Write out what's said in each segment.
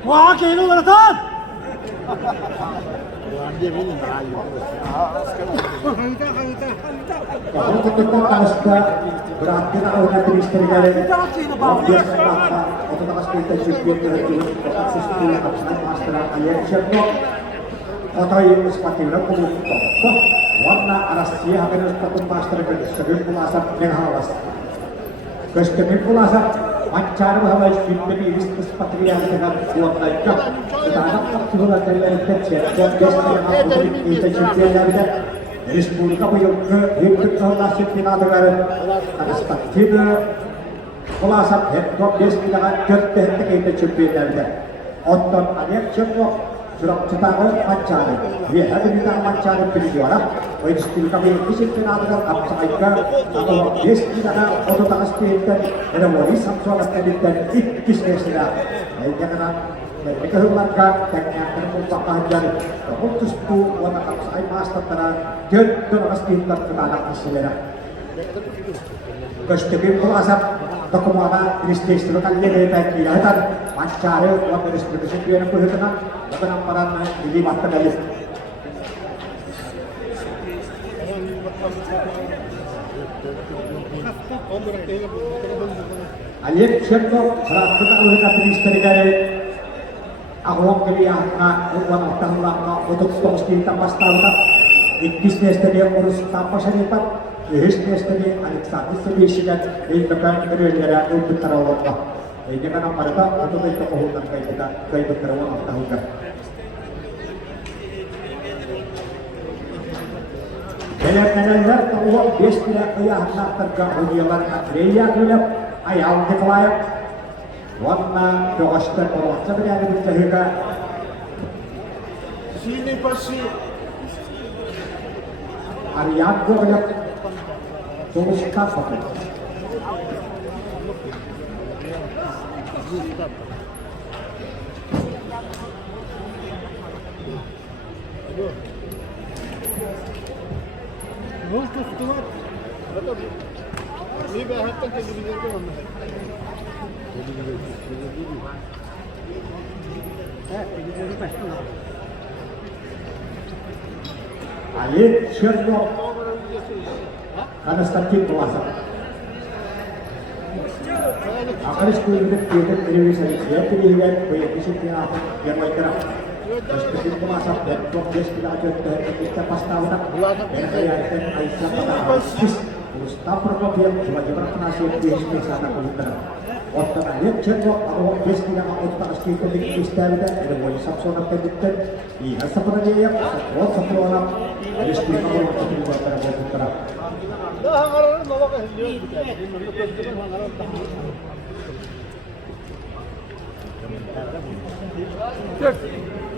Wah, kayaknya udah Untuk Asta berarti kalau nanti istri kalian biasa apa otomatis kita juga terjun kasus itu master ayat siapa atau yang seperti itu pun warna Asia harus satu master kedua pulasan yang halas kedua pulasan mancar bahwa ini seperti yang dengan buat mereka kita akan terus dari infeksi dan biasanya kita juga ada Respublika Yogyakarta termasuk final dengan Konstantina Pulasan headcoach dengan ketek kita juga ada otot anak semua sudah cetak pancari dia ada bintang pancari pilih juara Respublika Yogyakarta final dengan Absaika atau des dengan otot anak kita ada wali samsul dan ikis sudah jangan mereka hulangkan teknik termuka panjang kemutus tu warna kapsai master terang jatuh pasti terkenanak istilah kestipin pulasap tokomana istri selokan dia dari teknik kelihatan pancari warna dari seperti yang aku hendak bukan peran dilibatkan dari Aliyat siapa berarti tak boleh kata istri dari awak kalian uang tangan untuk tos kita pas tahu tak bisnis tadi urus apa saja tak bisnis tadi anak satu sebesar ini bukan kerja untuk terawat tak ini kan apa tak untuk itu kehutan kayak kita kayak terawat tahu kan Kalian tahu bisnis ayah nak tergabung jalan kerja gelap ayah untuk layak warna doaster kalau sebenarnya bercahaya sini pasti Ariago yang terus kapan ini bahkan jadi begitu Ayat siapa karena sakit puasa. Akan sekolah kita televisi saya pilih yang disiplinnya yang mereka terus sakit puasa dan progres kita aja kita pas tahu tak dan saya akan aisyah pada Mustafa Robian sebagai penasihat bisnis anak komputer. Waktu ayat jadwal awak bisnis yang aku tak mesti penting istilah ada boleh sabsona pendidikan iya sebenarnya ya satu orang bisnis kamu untuk dibuat pada komputer.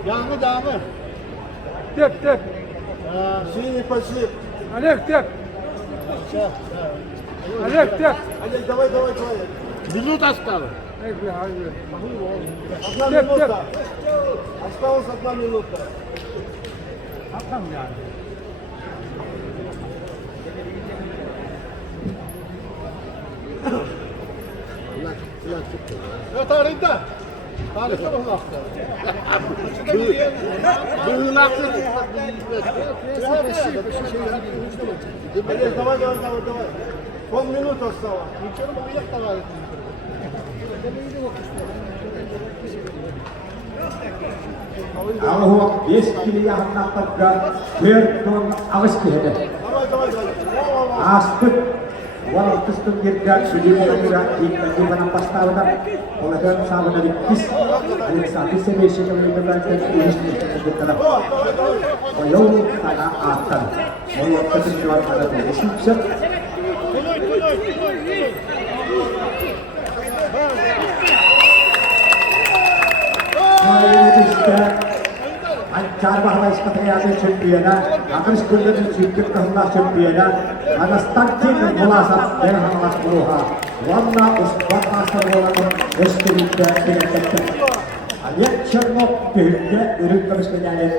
Jangan. Tek. Sini pasti. Tek. Tek. Давай. Минута осталась. Tek. Осталась 1 минута. Это рында. Tarih terus laksana. Давай. Полминуты осталось. Ничего не будет, товарищ. Awak biskiliyah nak tegak berton awas kehada. Давай. Aspek walau kestung kirja kira di mana pas tahu tak oleh dan sama dari kis ada satu semisi yang menyebabkan kris di dalam walau tanah akan walau kesenjuan ada di sukses Ancar bahwa seperti yang championa akan sekolah juga kehendak championa ada starting belasan dan hamas beruha warna usbat asal warna Respublika dengan ayat cermok kehendak urut terus menyanyi